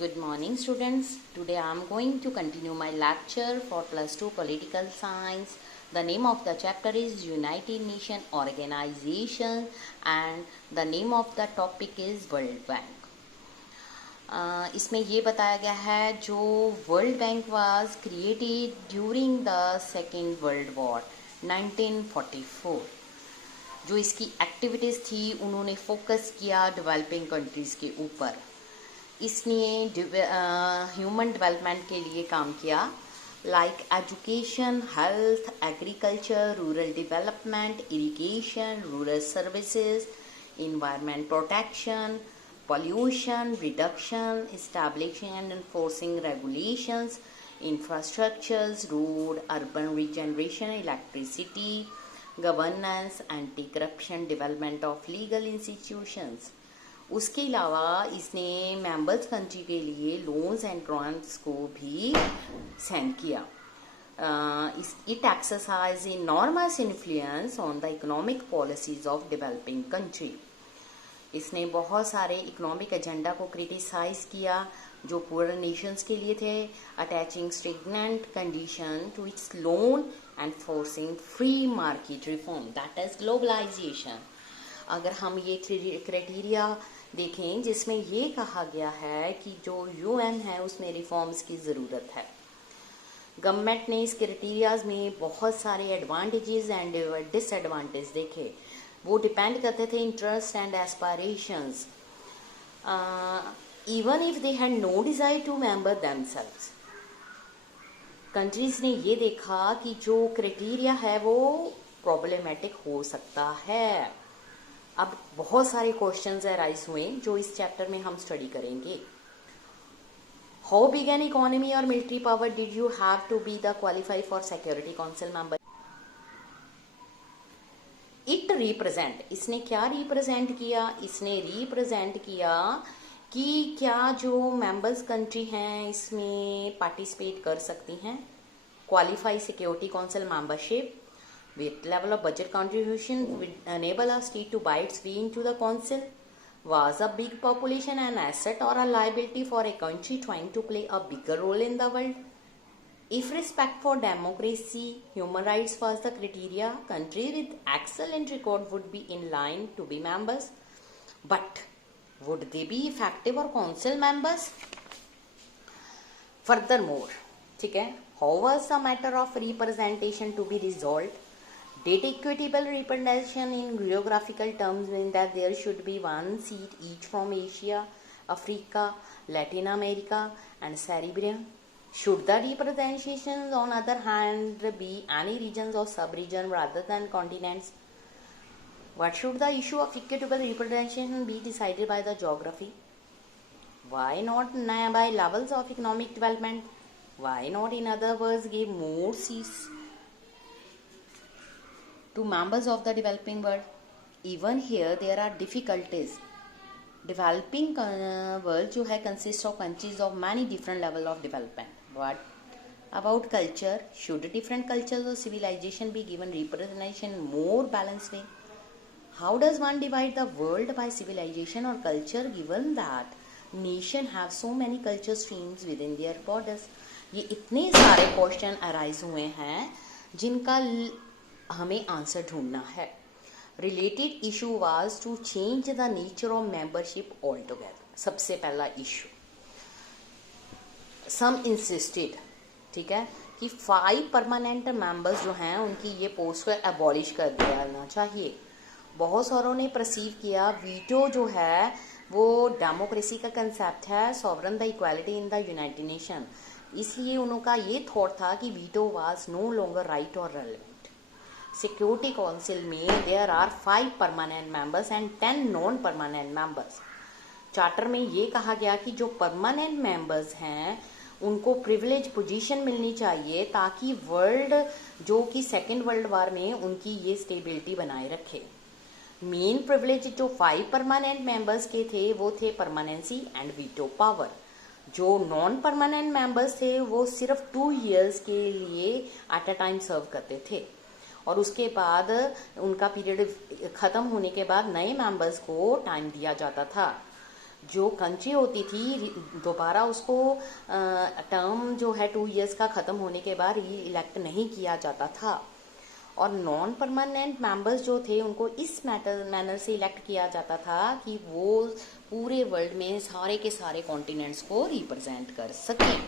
Good morning, students. Today I am going to continue my lecture for plus 2 political science. The name of the chapter is United Nations Organization and the name of the topic is World Bank. इसमें ये बताया गया है जो world bank was created during the second world war 1944. जो इसकी activities थी उन्होंने फोकस किया डेवलपिंग कंट्रीज़ के ऊपर. इसने ह्यूमन डेवलपमेंट के लिए काम किया, like education, health, agriculture, rural development, irrigation, rural services, environment protection, pollution reduction, establishing and enforcing regulations, infrastructures, road, urban regeneration, electricity, governance, anti-corruption, development of legal institutions. उसके अलावा इसने मेंबर्स कंट्री के लिए loans and grants को भी send किया. It exercises enormous influence on the economic policies of developing country. इसने बहुत सारे इकोनॉमिक एजेंडा को क्रिटिसाइज किया जो पुअर नेशंस के लिए थे, attaching stringent condition to its loan and forcing free market reform, that is globalisation. अगर हम ये क्राइटेरिया देखें जिसमें ये कहा गया है कि जो यूएन है उसमें रिफॉर्म्स की ज़रूरत है. गवर्नमेंट ने इस क्राइटेरियाज में बहुत सारे एडवांटेजेस एंड डिसएडवांटेज देखे. वो डिपेंड करते थे interest and aspirations, even if they had no desire to member themselves. Countries ने ये देखा कि जो क्राइटेरिया है वो प्रॉब्लमेटिक हो सकता है. अब बहुत सारे क्वेश्चंस अराइज हुए जो इस चैप्टर में हम स्टडी करेंगे. हाउ बिग एन इकोनॉमी और military power did you have to be the qualify for security council member? It represent, इसने क्या रिप्रेजेंट किया? इसने रिप्रेजेंट किया कि क्या जो मेंबर्स कंट्री हैं इसमें पार्टिसिपेट कर सकती हैं, qualify security council membership with level of budget contribution will enable a state to buy its way into the council. Was a big population an asset or a liability for a country trying to play a bigger role in the world? If respect for democracy, human rights was the criteria, countries with excellent record would be in line to be members. But would they be effective or council members? Furthermore, ठीक है, how was the matter of representation to be resolved? Did equitable representation in geographical terms mean that there should be one seat each from Asia, Africa, Latin America, and Caribbean? Should the representations, on other hand, be any regions or sub-region rather than continents? What should the issue of equitable representation be decided by the geography? Why not by levels of economic development? Why not, in other words, give more seats to members of the developing world? Even here there are difficulties. Developing world जो है consists of countries of many different level of development. What about culture? Should different cultures or civilization be given representation in more balanced way? How does one divide the world by civilization or culture given that nation have so many culture streams within their borders? ये इतने सारे question arise हुए हैं जिनका हमें answer ढूंढना है. Related issue was to change the nature of membership all together. सबसे पहला इशू, सम इंसिस्टेड, ठीक है, कि 5 परमानेंट मेंबर्स जो हैं उनकी ये पोस्ट को एबॉलिश कर दिया जाना चाहिए. बहुत सारों ने परसीव किया वीटो जो है वो डेमोक्रेसी का कंसेप्ट है, sovereign the equality in the United Nation. इसलिए उनका ये थॉट था कि veto was no longer right और रेलेवेंट. सिक्योरिटी काउंसिल में there are 5 permanent members and 10 non permanent members. Charter में ये कहा गया कि जो परमानेंट मेंबर्स हैं उनको प्रिविलेज पोजीशन मिलनी चाहिए ताकि वर्ल्ड जो कि सेकेंड वर्ल्ड वॉर में उनकी ये स्टेबिलिटी बनाए रखे. मेन प्रिविलेज जो 5 परमानेंट मेंबर्स के थे वो थे परमानेंसी एंड वीटो पावर. जो नॉन परमानेंट मेंबर्स थे वो सिर्फ 2 years के लिए एट अ टाइम सर्व करते थे और उसके बाद उनका पीरियड खत्म होने के बाद नए मेंबर्स को टाइम दिया जाता था. जो कंट्री होती थी दोबारा उसको टर्म जो है 2 इयर्स का ख़त्म होने के बाद री इलेक्ट नहीं किया जाता था। और नॉन परमानेंट मेंबर्स जो थे उनको इस मैनर से इलेक्ट किया जाता था कि वो पूरे वर्ल्ड में सारे के सारे कॉन्टिनेंट्स को रिप्रेजेंट कर सकें।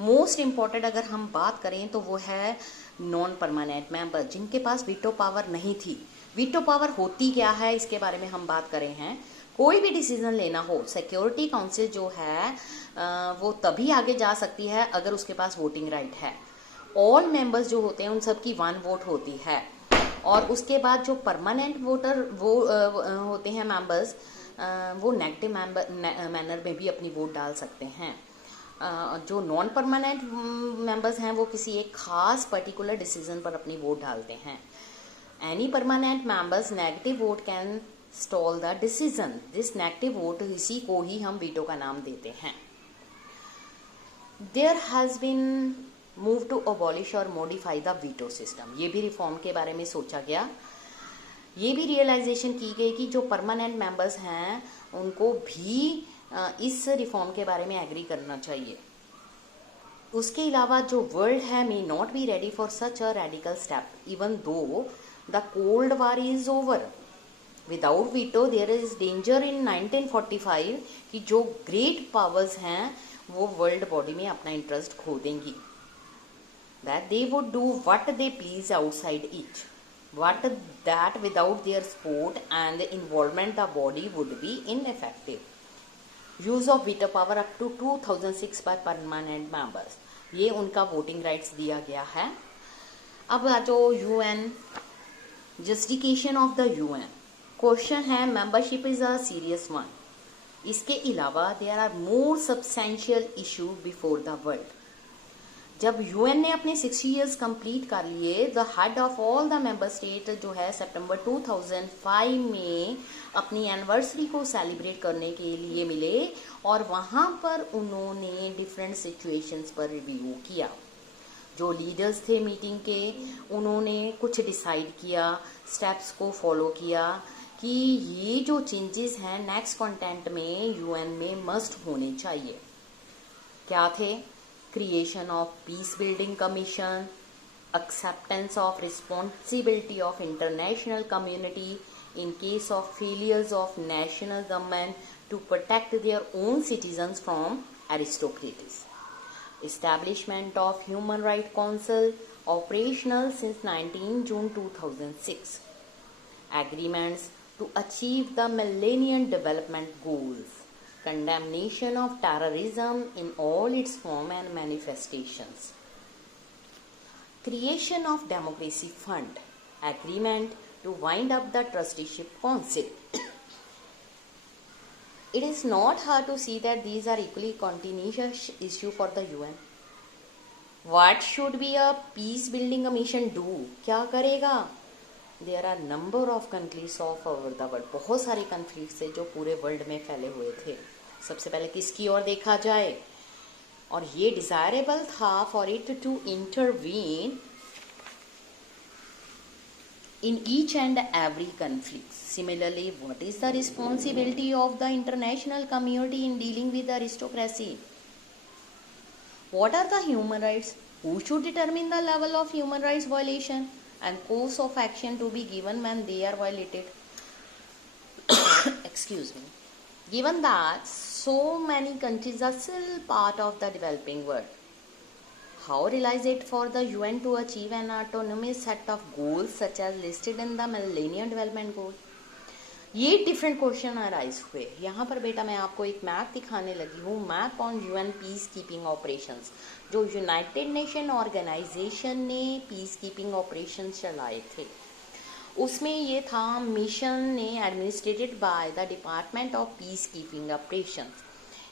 मोस्ट इम्पॉर्टेंट अगर हम बात करें तो वो है नॉन परमानेंट मेंबर जिनके पास वीटो पावर नहीं थी। वीटो पावर होती क्या है इसके बारे में हम बात करें हैं। कोई भी डिसीजन लेना हो, सिक्योरिटी काउंसिल जो है वो तभी आगे जा सकती है अगर उसके पास वोटिंग राइट है। ऑल मेंबर्स जो होते हैं उन सब की 1 वोट होती है। और उसके बाद जो परमानेंट वोटर वो होते हैं मेंबर्स, वो नेगेटिव मैनर में भी अपनी वोट डाल सकते हैं। जो नॉन परमानेंट मेंबर्स हैं वो किसी एक खास पर्टिकुलर डिसीजन पर अपनी वोट डालते हैं। Any permanent members negative vote can stall the decision. This negative vote इसी को ही हम वीटो का नाम देते हैं। There has been move to abolish और मॉडिफाई द वीटो सिस्टम। ये भी रिफॉर्म के बारे में सोचा गया। ये भी रियलाइजेशन की गई कि जो परमानेंट मेंबर्स हैं उनको भी इस रिफॉर्म के बारे में एग्री करना चाहिए। उसके अलावा जो वर्ल्ड है may not be ready for such a radical step even though the cold war is over. Without veto there is danger in 1945 कि जो ग्रेट पावर्स हैं वो वर्ल्ड बॉडी में अपना इंटरेस्ट खो देंगी। That they would do what they please outside it, what that without their support and involvement the body would be ineffective. Use of veto power up to 2006 by permanent members, ये उनका voting rights दिया गया है। अब जो UN, justification of the UN question है, membership is a serious one. इसके अलावा there are more substantial issue before the world. जब यूएन ने अपने 60 इयर्स कंप्लीट कर लिए, the head of all the member state जो है सितंबर 2005 में अपनी एनिवर्सरी को सेलिब्रेट करने के लिए मिले और वहां पर उन्होंने डिफरेंट सिचुएशंस पर रिव्यू किया। जो लीडर्स थे मीटिंग के उन्होंने कुछ डिसाइड किया, स्टेप्स को फॉलो किया कि ये जो चेंजेस हैं नेक्स्ट कंटेंट में यूएन में मस्ट होने चाहिए। क्या थे? Creation of peace building commission, acceptance of responsibility of international community in case of failures of national government to protect their own citizens from aristocracies, establishment of human rights council operational since 19 June 2006, agreements to achieve the millennium development goals, condemnation of terrorism in all its form and manifestations, creation of democracy fund, agreement to wind up the trusteeship council. It is not hard to see that these are equally continuous issue for the UN. What should be a peace building commission do? क्या करेगा? There are number of conflicts of over the world. बहुत सारे conflicts है जो पूरे world में फैले हुए थे। सबसे पहले किसकी ओर देखा जाए, और ये डिजायरेबल था for it to intervene in each and every conflict. Similarly, what is the responsibility of the international community in dealing with the aristocracy? What are the human rights? Who should determine the level of human rights violation and course of action to be given when they are violated? Excuse me. Given that so many countries are still part of the developing world, how realize it for the UN to achieve an autonomous set of goals such as listed in the Millennium Development Goal? ये different question arise हुए। यहाँ पर बेटा मैं आपको एक map दिखाने लगी हूँ, map on UN peace keeping operations, जो यूनाइटेड नेशन ऑर्गेनाइजेशन ने पीस कीपिंग ऑपरेशंस चलाए थे। उसमें ये था, मिशन ने administrated by the department of peace keeping operations.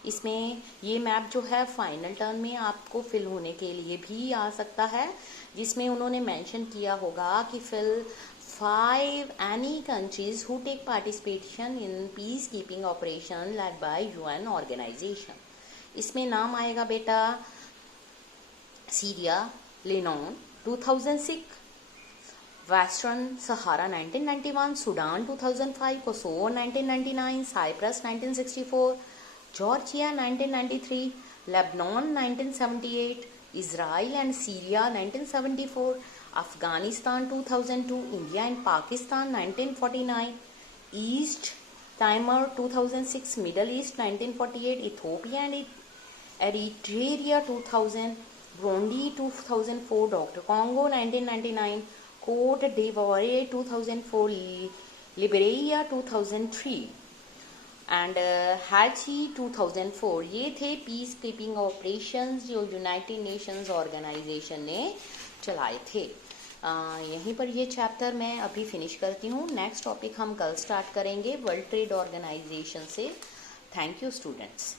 इसमें ये मैप जो है फाइनल टर्म में आपको फिल होने के लिए भी आ सकता है, जिसमें उन्होंने मेंशन किया होगा कि fill 5 any countries who take participation in peacekeeping operation led by UN organization. इसमें नाम आएगा बेटा Syria, Lebanon 2006, Western Sahara 1991, Sudan 2005, Kosovo 1999, Cyprus 1964, Georgia 1993, Lebanon 1978, Israel and Syria 1974, Afghanistan 2002, India and Pakistan 1949, East Timor 2006, Middle East 1948, Ethiopia and Eritrea 2000, Burundi 2004, Dr. Congo 1999, Cote d'Ivoire 2004, Liberia 2003 and Haiti 2004। ये थे peace keeping operations जो United Nations Organization ने चलाए थे। यहीं पर ये chapter मैं अभी फिनिश करती हूँ। नेक्स्ट टॉपिक हम कल स्टार्ट करेंगे वर्ल्ड ट्रेड ऑर्गेनाइजेशन से। Thank you students.